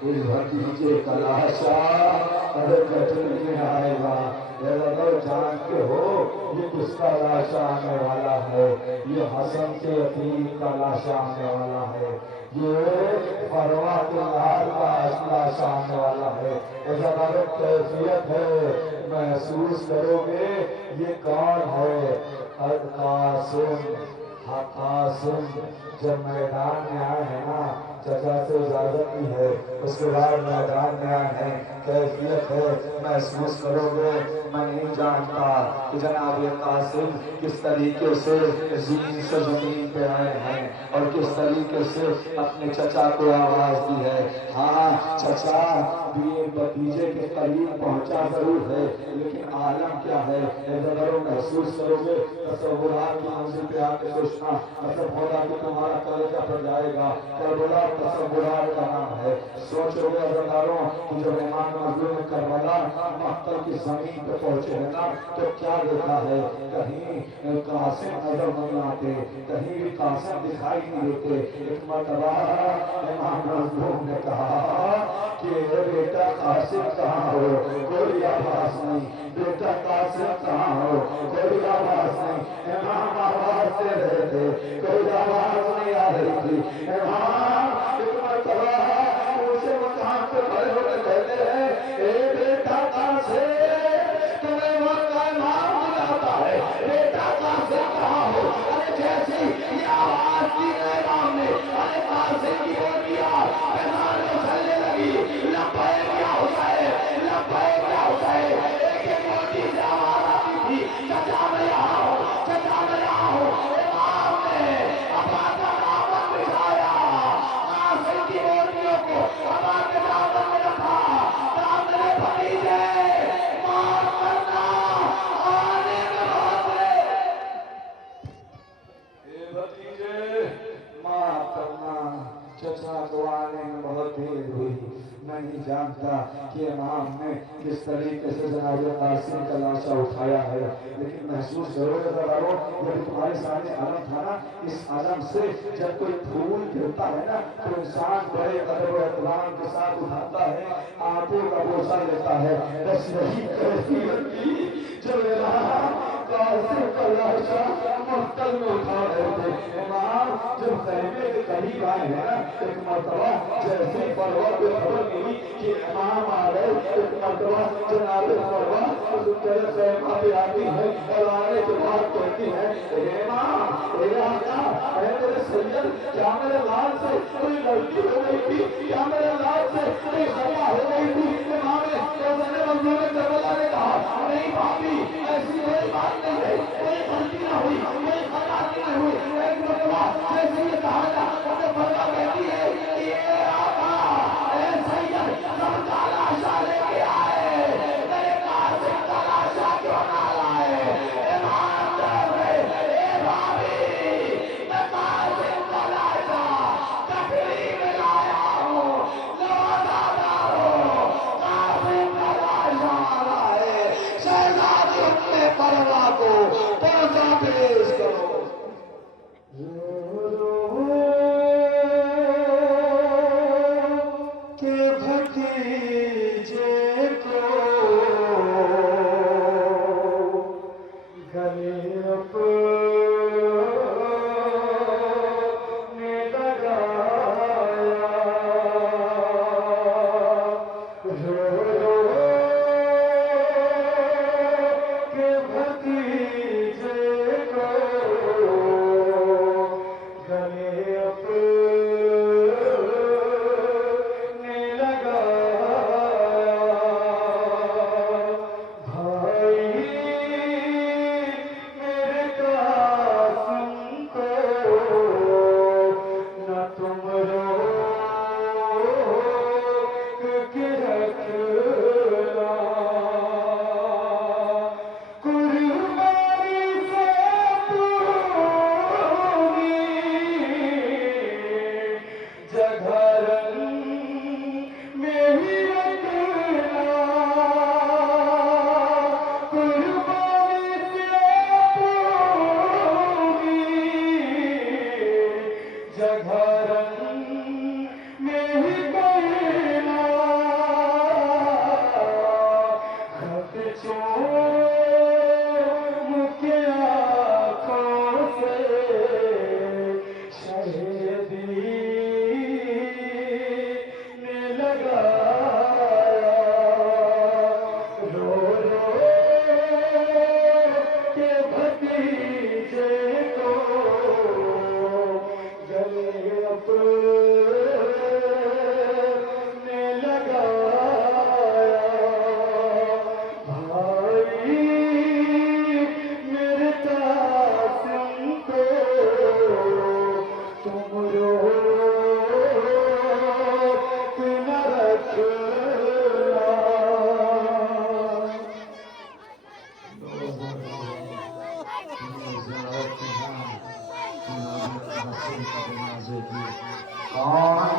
اس بھتیجے کا لاشا ارے گٹر میں آئے گا، اگر جانتے ہو یہ کس کا لاشا آنے والا ہے؟ یہ حسن کے یتیم کا لاشا آنے والا ہے، یہ فروا کے لال کا لاشا آنے والا ہے۔ اگر کیفیت ہے محسوس کرو گے یہ کون ہے؟ قاسم قاسم جب میدان میں آئے ہیں نا، چچا سے اجازت نہیں ہے، اس کے بعد میدان میں آئے ہیں، کیفیت ہے محسوس کرو گے۔ میں نہیں جانتا کہ جناب قاسم کس طریقے سے زمین سے زمین پہ آئے ہیں اور کس طریقے سے اپنے چچا کو آواز دی ہے۔ ہاں چچا بھی بھتیجے کے قریب پہنچا ضرور ہے، لیکن عالم کیا ہے؟ اگر محسوس کرو گے تصورات کی منزل پہ آ کے سوچنا، قسم خدا کہ تمہارا کلیجہ پھٹ جائے گا۔ کربلا تصورات کا نام ہے۔ سوچو گے عزیزانوں کہ جب امام مظلوم کربلا مقتل کی زمین پہ پہنچے ہیں نا تو کیا دیکھا ہے؟ کہیں قاسم نظر نہیں آتے، کہیں بھی قاسم دکھائی نہیں دیتے۔ ایک مرتبہ امام مظلوم نے کہا کہ بیٹا قاسم کہاں ہو؟ کوئی آواز نہیں۔ بیٹا قاسم کہاں ہو؟ کوئی آواز نہیں۔ امام آواز دے رہے تھے، کوئی آواز نہیں آ رہی تھی۔ امام ایک مرتبہ اسے مقام پہ کھڑے ہو کے کہتے ہیں، اے بیٹا قاسم، تمہیں وقت کا امام بلاتا ہے، بیٹا قاسم کہاں ہو؟ ارے جیسی یہ آواز کی امام نے، ارے قاسم کی ہو دیا، اذان چلنے لگی، لبیک یا حسین، لبیک یا حسین۔ ایک موٹی سی آواز آتی تھی، چچا میں یہاں ہوں، چچا میں یہاں ہوں۔ امام نے ابا کا دامن بچھایا، قاسم کی موٹیوں کو ابا کے دامن میں رکھا، کہا میرے بھتیجے معاف کرنا، آنے میں بہت ہے۔ اے بھتیجے معاف کرنا، چچا کو آنے میں بہت دیر ہوئی۔ میں نہیں جانتا کہ امام نے کس طریقے سے جناب قاسم کا لاشا اٹھایا ہے، لیکن محسوس ضرور کرو جب تمہارے سامنے علم تھا نا، اس علم سے جب کوئی پھول گرتا ہے نا تو انسان بڑے ادب و احترام کے ساتھ اٹھاتا ہے، آنکھوں کا بوسہ لیتا ہے۔ بس یہی کیفیت تھی جب امام قاسم کا لاشا مقتل میں اٹھا رہے تھے۔ امام جب خیمے کے قریب آئے ہیں نا، ایک مرتبہ جیسے فروا کو خبر ملی کہ امام آ گئے، ایک مرتبہ جناب فروا اس طرح خیمہ پہ آتی ہے اور آنے کے بعد کہتی ہے، اے امام، اے آقا، اے میرے سید، کیا میرے لال سے کوئی غلطی ہو گئی تھی؟ کیا میرے لال سے کوئی خطا ہو گئی تھی؟ امام مظلوم کربلا نے کہا، نہیں بھابی، ایسی کوئی بات نہیں ہے، کوئی غلطی نہ ہوئی، کوئی خطا نہیں ہوئی۔ ایک مرتبہ جیسے یہ کہا تھا، انہیں فرما کہتی ہے کہ اے آقا، اے سید، سب کا لاشا لے کے آئے، میرے قاسم کا لاشا کیوں نہ لائے؟ امام کہہ رہے، اے بھابی، میں قاسم کا لاشا کٹری میں لایا ہوں، لوٹاتا ہوں، قاسم کا لاشا لائے، شہزادی اپنے پروا کو پرزا پیش کرو۔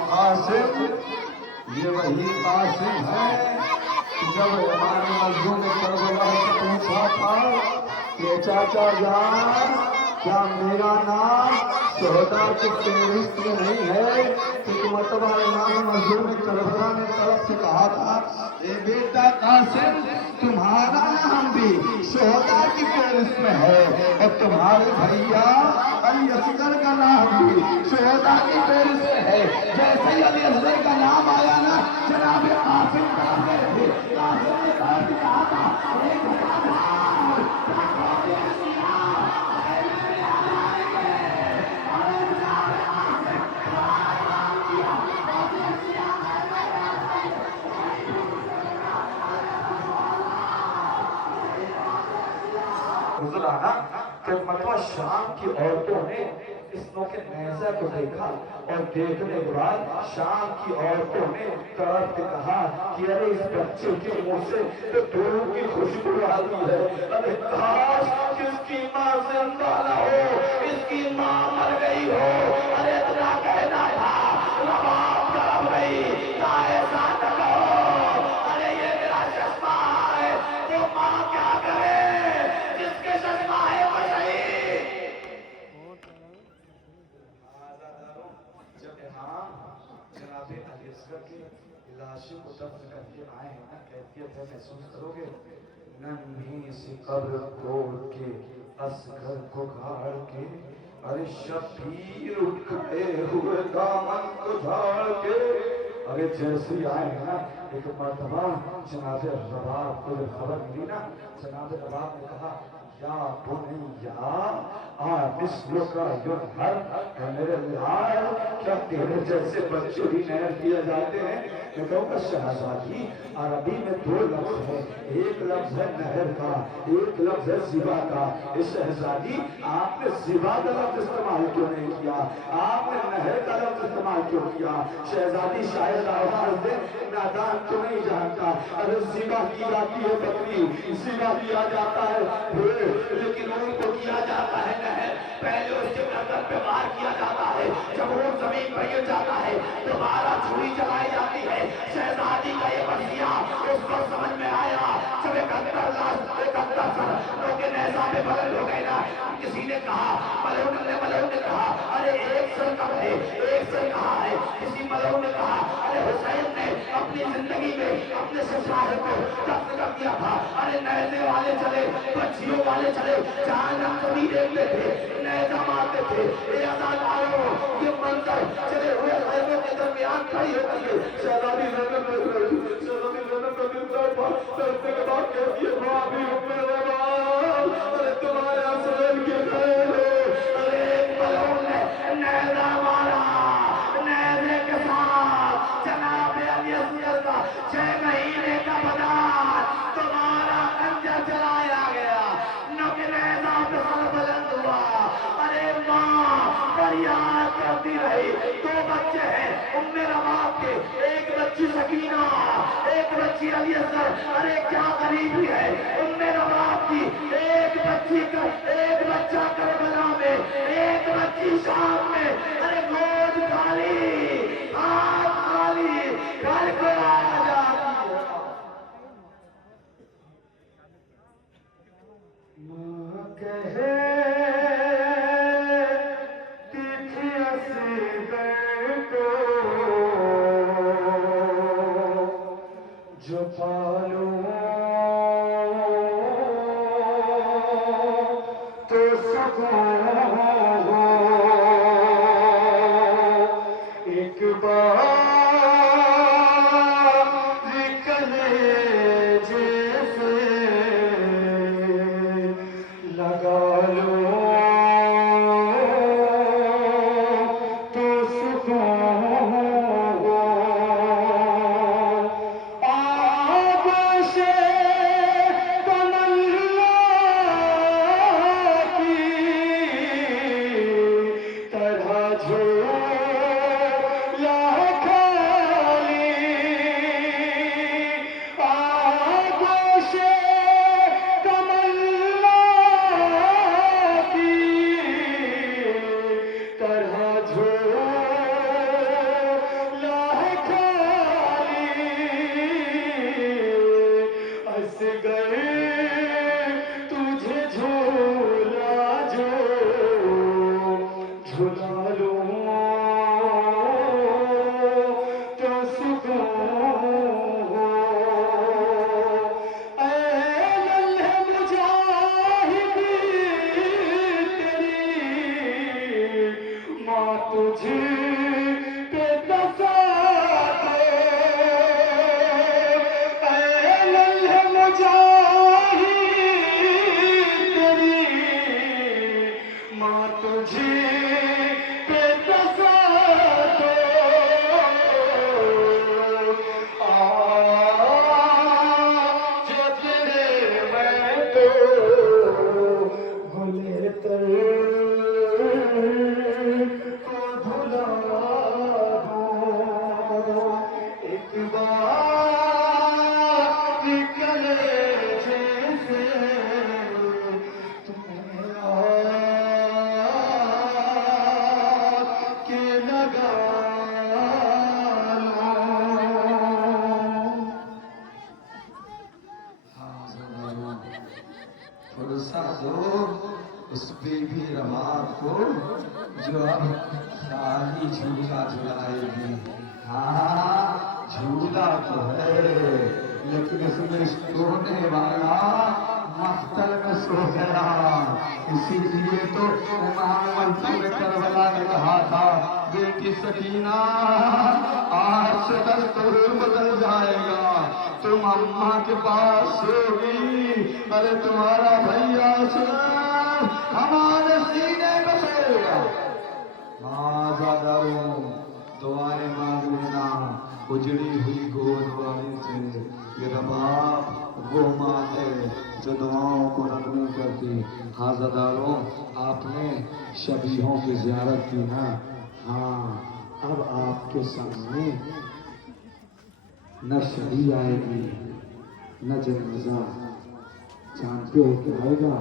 قاسم یہ وہی قاسم ہے جب امام مظلوم کربلا سے پوچھا تھا کہ چاچا جان کیا میرا نام شہداء کی فہرست میں نہیں ہے؟ ایک مرتبہ امام مظلوم کربلا نے طرف سے کہا تھا اے بیٹا قاسم تمہارا نام بھی شہداء کی فہرست میں ہے اور تمہارے بھیا علی اصغر کا نام بھی شہداء کی فہرست میں ہے۔ جیسے ہی علی اصغر کا نام آیا نا جناب قاسم کہتے رہے، قاسم نے کہا تھا گزرانا کہ مرتبہ شام کی عورتوں نے اس نوکے نیزہ کو دیکھا اور دیکھنے کے بعد شام کی عورتوں نے تڑپ کے کہا کہ ارے اس بچے کے منہ سے تو دھوپ کی خوشبو آتی ہے، ارے کاش کہ اس کی ماں زندہ نہ ہو، اس کی ماں مر گئی ہو، ارے اتنا کہنا تھا رباب تڑپ گئی نہ ایسا نہ کہو، ارے یہ میرا چشمہ ہے تو ماں کیا کرے جس کے چشمہ ہے وہ شہید۔ جب امام جناب علی اصغر کی لاشوں کو دفن کر کے آئے ہیں نا، کیفیت ہے محسوس کرو گے، ننھی سی قبر کھود کے اصغر کو گھاڑ کے، ارے شبیر اٹھ کھڑے ہوئے دامن کو جھاڑ کے، ارے جیسے ہی آئے ہیں نا ایک مرتبہ جناب رباب کو جب خبر ملی نا، جناب رباب نے کہا یا بنیا مثلو کا یونہر، اے میرے لال کیا تیرے جیسے بچے بھی نہر کیے جاتے ہیں؟ میں کہوں گا شہزادی عربی میں دو لفظ ہے، ایک لفظ ہے نہر کا، ایک لفظ ہے زبا کا۔ اے شہزادی آپ نے زبا کا لفظ استعمال کیوں نہیں کیا؟ آپ نے نہر کا لفظ استعمال کیوں کیا؟ شہزادی شاید آواز دے نادان تو نہیں جانتا، اگر زبا کی جاتی ہے بکری، زبا کیا جاتا ہے بھیڑ، لیکن ان کو کیا جاتا ہے نہر۔ پہلے اس کے گردن پہ وار کیا جاتا ہے، جب وہ زمین پر گر جاتا ہے دوبارہ چھری چلائی جاتی ہے۔ شہزادی کا یہ وصیہ اس کو سمجھ میں آیا جب ایک اندر سر لوگ نیزہ میں بدل ہو گئے نا، کسی نے کہا ملعون نے کہا ارے ایک سر کب ہے، ایک سر کہاں ہے؟ کسی ملعون نے کہا ارے حسین نے اپنی زندگی میں اپنے شہزادے کو دفن کر دیا تھا، ارے نیزے والے چلے، بچیوں والے چلے، جہاں ہم سبھی دیکھتے تھے نیزہ مارتے تھے۔ اے عزاداروں یہ منظر چلے ہوئے خیموں کے درمیان کھڑی ہوتی ہے۔ شہزادی زینب کا دل درتے کے بعد کہتی ہے بھابی اپنے رباب ارے تمہارے حسین کے خیر ہو۔ ارے ایک ملعون نے نیزہ مارا، نیزے کے ساتھ جناب علی اصغر کا 6 مہینے کا بدن تمہارا خنجر چلایا گیا، نوک نیزہ پہ سر بلند ہوا۔ ارے ماں فریاد کرتی رہی، 2 بچے ہیں ام رباب کے، ایک بچی سکینہ، ایک بچی علی اصغر، ارے کیا غریبی ہے ام رباب کی، ایک بچہ کربلا میں، ایک بچی شام میں، ارے گود خالی، ہاتھ خالی، گھر کو آ جاتی ہے۔ ماں کہے جو پالوں تو سکون ہو، ایک بار کلیجے سے لگا لو تو سکون ہو، پیسہ دو اس بیوی رباب کو جو اب خالی جھولا جھلائے گی. ہاں جھولا تو ہے لیکن اس میں سونے والا مختل میں سو گیا. اسی لیے تو امام منصور کربلا نے کہا تھا بیٹی سکینہ آج سے دستور بدل جائے گا, تم اماں کے پاس ہوگی. ارے تمہارا بھیا حسین ہمارے سینے میں سوئے گا. ہاں زاداروں دعائیں مانگ لینا اجڑی ہوئی گود والی سے. یہ رباب وہ ماں ہے جو دعاؤں کو نغمے کرتی. ہاں زاداروں آپ نے شبیہوں کی زیارت کی نا. ہاں اب آپ کے سامنے نہ شبیہ آئے گی نہ جنازہ. جانتے ہو کیا آئے گا؟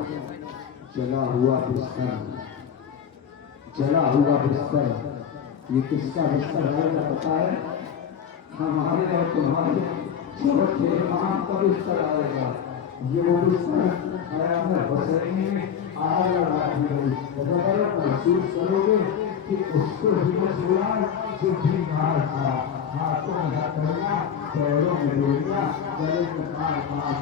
جلا ہوا بستر. جلا ہوا بستر. یہ کس کا بستر ہے پتا ہے؟ ہمارے اور تمہارے چھوٹے امام کا بستر آئے گا. یہ وہ بستر حیام حسینی میں آگ لگا دی گئی. جب محسوس کرو گے کہ اس کو ہی چھوڑا جو بھی گھر تھا. ہاتھوں میں ہتھیلیاں, پیروں میں ڈوریاں, گلے میں کار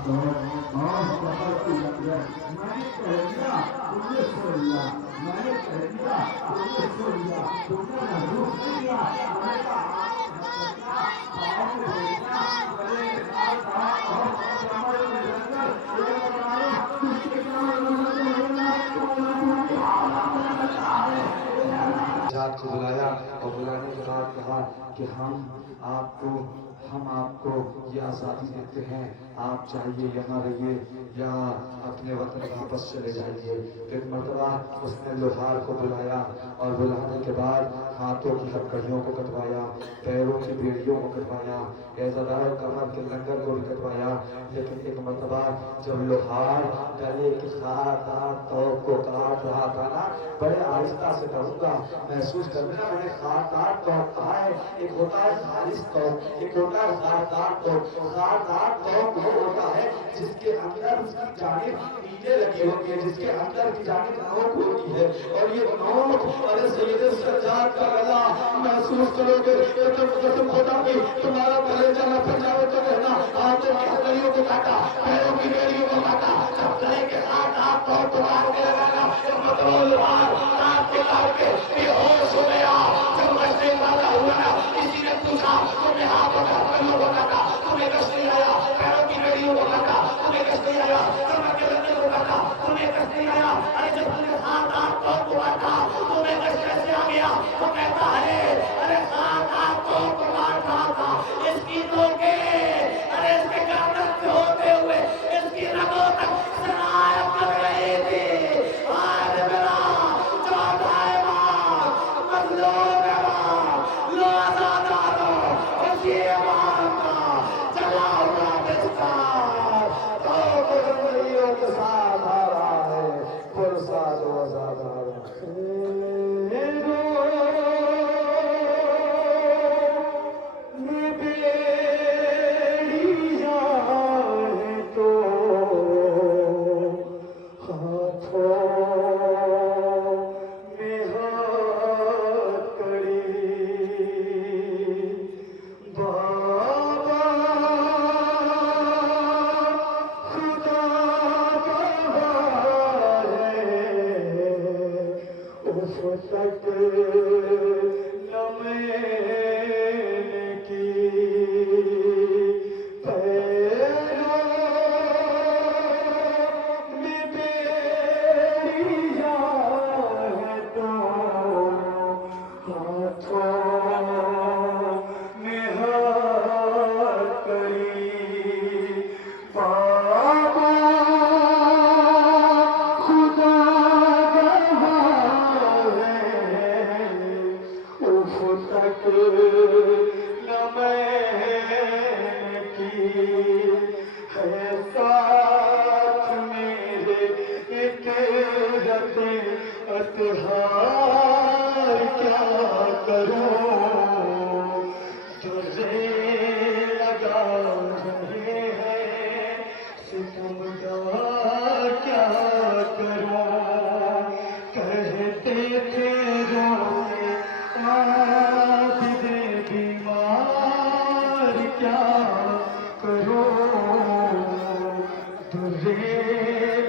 دور اور قبر کی لکڑیاں. میں نے کہہ دیا تم نے سو لیا, میں نے کہہ دیا تم نے سو لیا, تم نے محسوس نہیں کیا. میں نے کہا پاؤں میں ڈوریاں, گلے میں کار اور کمر میں لنگر. یہ بتاؤ کس کے جات کو بلایا اور بلانے کے بعد کہا کہ ہم آپ کو یہ آزادی دیتے ہیں, آپ چاہیے یہاں رہیے یا اپنے وطن واپس چلے جائیے. ایک مرتبہ اس نے لوہار کو بلایا اور بلانے کے بعد ہاتھوں کی ہتھکڑیوں کو کٹوایا, پیروں کی بیڑیوں کو کٹوایا, عزادار کمر کے لنگر کو بھی کٹوایا. لیکن ایک مرتبہ جب لوہار گلے کی خاردار توق کو کاٹ رہا تھا نا, بڑے آہستہ سے کروں گا محسوس کرنا, میں نے خاردار توق کہا ہے. ایک ہوتا ہے خالص توق, ایک ہوتا ہے خاردار توق. خاردار توق وہ ہوتا ہے جس کے اندر اس کی جانب نیلے لگی ہوتی ہے, جس کے اندر کی جانب نوک ہوتی ہے. اور یہ نوک ارے سید سجاد کا گلا محسوس کرو گے تو قسم خدا کی تمہارا کلیجہ نہ پھٹ جائے تو کہنا ہاتھوں کی ہتھیلیوں کو کاٹا, پیروں کی بیڑیوں کو کاٹا. جب گلے کے ساتھ آپ کو تمہارے کے لگانا رات کے کاٹ کے یہ ہوش ہو گیا. جب مسجد والا ہوا نا کسی نے پوچھا تمہیں ہاتھوں کی ہتھیلیوں کو کاٹا, تمہیں کچھ نہیں آیا, پیروں کی بیڑیوں کو کاٹا, تمہیں کچھ نہیں آیا, کمر کے لنگر کو کاٹا, تمہیں کچھ نہیں آیا. ارے جب تم نے ہاتھ کو کاٹا تمہیں کچھ کیسے آ گیا؟ وہ کہتا ہے ارے ہاتھ کو کاٹ رہا تھا, اس کی نوکیں ارے اس کے گردن پہ ہوتے ہوئے اس کی رگوں تک سرایت کر رہی تھی. آج میرا چوتھا امام مظلوم امام لو آزادارو اسی امام کا چلا ہوا بستر تو قربانیوں کے ساتھ آ رہا ہے. پرساد و آزادارو کیا کروں تجھے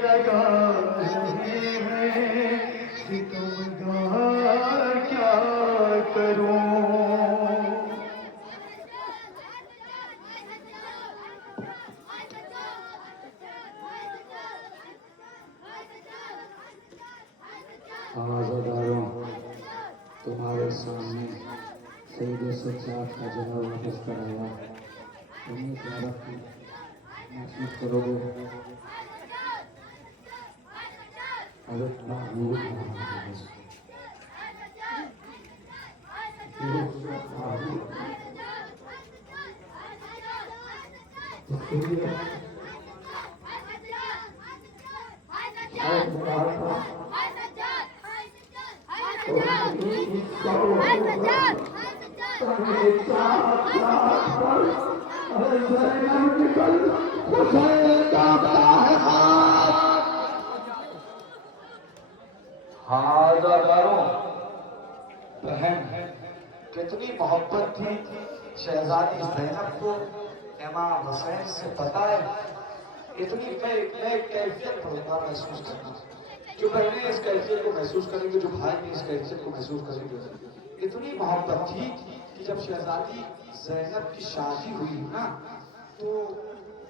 لگا رہے ہیں ستمگار کیا کروں آزاداروں تمہارے سامنے سید سجاد کا جناب واپس کرایا تمہیں زیادہ محسوس کرو گے حضرت محمود بہن کتنی محبت تھی شہزادی زینب کو امام حسین سے پتہ ہے اتنی میں کیفیت پڑھنا محسوس کرنا جو بہنیں اس کیفیت کو محسوس کریں گے جو بھائی بھی اس کیفیت کو محسوس کریں گے اتنی محبت تھی کہ جب شہزادی زینب کی شادی ہوئی نا تو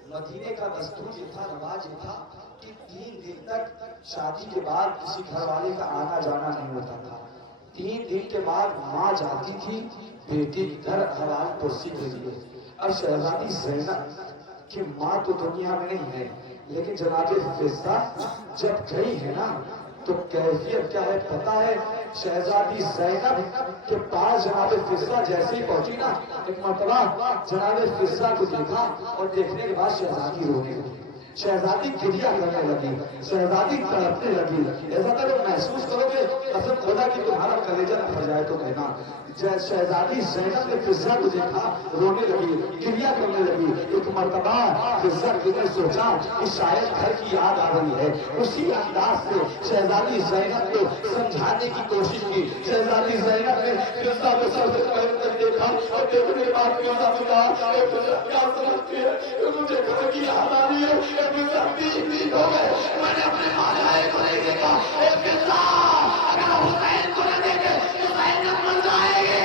مدینے کا دستور یہ تھا رواج یہ تھا کہ 3 دن تک شادی کے بعد کسی گھر والے کا آنا جانا نہیں ہوتا تھا 3 دن کے بعد ماں جاتی تھی بیٹی کے گھر حلال پرسی کے لیے اب شہزادی زینب کی ماں تو دنیا میں نہیں ہے لیکن جناب حفصہ جب گئی ہے نا تو کیفیت کیا ہے پتہ ہے شہزادی زینب کے پاس جناب حفصہ جیسے ہی پہنچی نا ایک مرتبہ جناب حفصہ کو دیکھا اور دیکھنے کے بعد شہزادی رونے لگی شہزادی گریہ کرنے لگی شہزادی تڑپنے لگی ایسا کہ جب محسوس کرو گے قسم خدا کی تمہارا کلیجہ نہ پھر جائے تو کہنا شہزادی زینب نے فضہ کو دیکھا رونے لگی گریہ کرنے لگی ایک مرتبہ فضہ نے سوچا کہ شاید گھر کی یاد آ رہی ہے اسی انداز سے شہزادی زینب کو سمجھانے کی کوشش کی شہزادی زینب نے فضہ کو سر سے پہن کر دیکھا اور دیکھنے کے بعد فضہ کو کہا کیا سمجھتی ہے مجھے گھر کی یاد آ رہی ہے فضہ بھی ہو گئے میں نے اپنے مالیائے کو نہیں دیکھا فضہ اگر حسین کو نہ دیکھے تو زینب مر جائے گے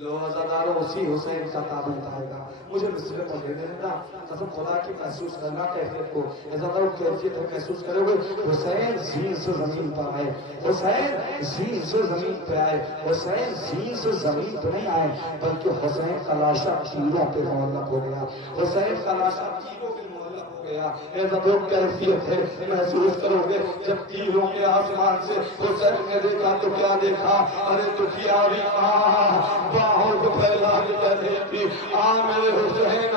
لو عزاداروں اسی حسین کا تعبیر بتائے گا مجھے مصرے پر لے دینا قسم خدا کی محسوس کرنا کیفیت کو عزاداروں کیفیت محسوس کرے ہوئے حسین زین سے زمین پر آئے حسین زین سے زمین پہ آئے حسین زین سے زمین پہ نہیں آئے بلکہ حسین کا لاشا تیروں پہ معلق ہو گیا حسین کا لاشا تیروں پہ معلق ہو گیا عزاداروں کیفیت ہے محسوس کرو گے جب تیروں کے آسمان سے حسین نے دیکھا تو کیا دیکھا ارے تو کیا بھی باہوں کو پھیلا کے کہہ رہی تھی آ میرے حسین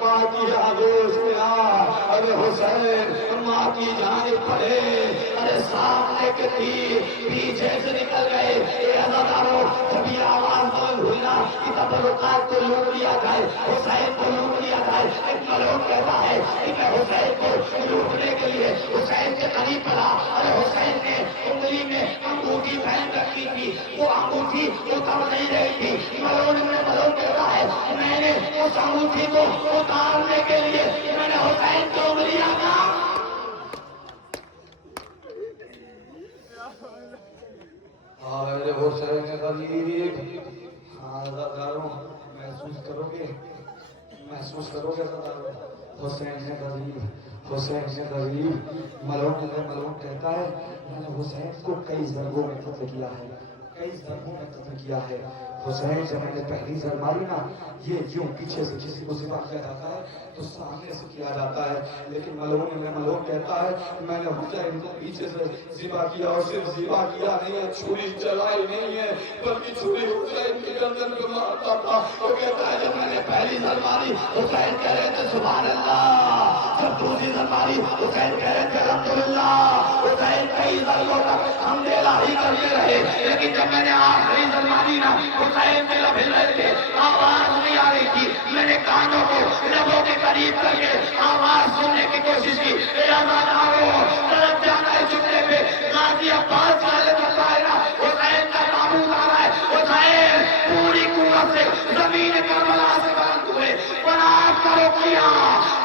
ماں کی آگوش میں آ ارے حسین ماں کی جانب پڑے ارے سامنے کے تیر پیچھے سے نکل گئے اے عزاداروں جب یہ آواز بند ہوئی نا کہ تبرکات کو لوٹ لیا جائے حسین کو لوٹ لیا جائے ایک ملوک کہتا ہے کہ میں حسین کو لوٹنے کے لیے حسین کے قریب پڑا ارے حسین نے انگلی میں انگوٹھی پہن رکھی تھی وہ انگوٹھی اتر نہیں رہی تھی ملوک کہتا ہے میں نے اس انگوٹھی کو اتارنے کے لیے میں نے حسین کو انگلیاں کہا ارے حسین غریب عزاداروں محسوس کرو گے حسین غریب ملون کہتا ہے میں نے حسین کو کئی ضربوں میں قتل کیا ہے حسین جب میں نے پہلی ضرب ماری نا یہ یوں پیچھے سے کسی کو ذبح کیا جاتا ہے تو سامنے سے کیا جاتا ہے لیکن ملون کہتا ہے میں نے حسین کو پیچھے سے ذبح کیا اور صرف ذبح کیا نہیں ہے چھری چلائی نہیں ہے بلکہ چھری حسین کی گردن کو مارتا تھا وہ کہتا ہے جب میں نے پہلی ضرب ماری حسین کہہ رہے تھے سبحان اللہ جب دوسری ضرب ماری حسین کہہ رہے تھے الحمدللہ حسین کئی ضربوں تک حمد الہی کرتے رہے لیکن جب میں نے آخری ضرب ماری نا حسین کے لب ہل رہے تھے آواز نہیں آ رہی تھی میں نے کانوں کو لبوں کے قریب کر کے آواز سننے کی کوشش کی اے عزاداروں طرف جانا ہے جملے پہ غازی عباس والے بتائے نا حسین کا تابوت آ رہا ہے حسین پوری کربلا سے زمین کربلا سے بلند ہوئے بلند کرو کیا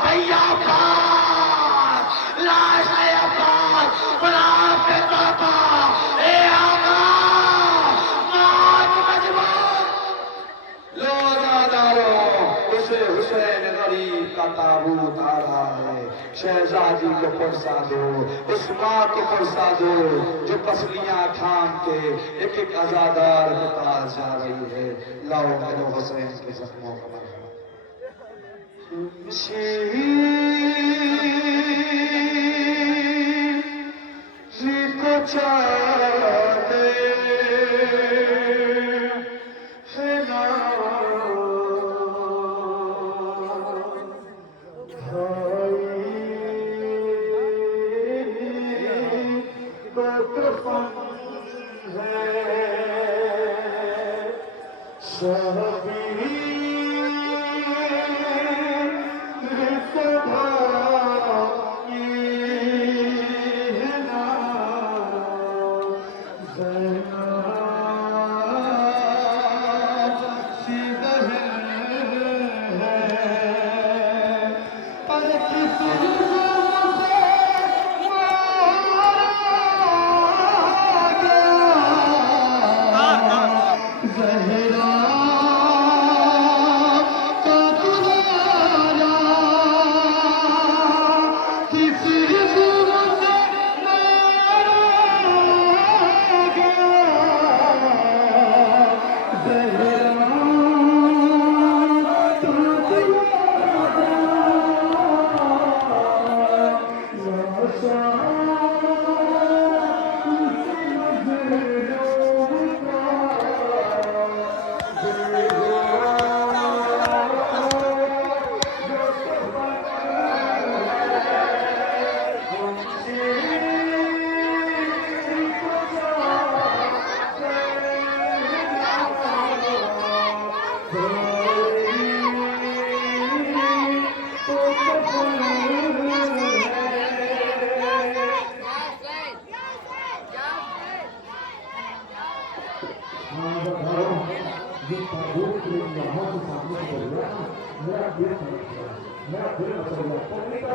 بھیا عباس لاش ہے عباس بلند کرتا تھا اے آقا مات مجبور روزادارو اسے حسین غریب کا تابوت آ رہا ہے شہزادی کو پرسا دو اس ماں کو پرسا دو جو پسلیاں تھام کے ایک ایک عزادار کے پاس جا رہی ہے لاؤ میرے حسین کے زخموں کا مرہم شیر کو چاہتے ہیں نا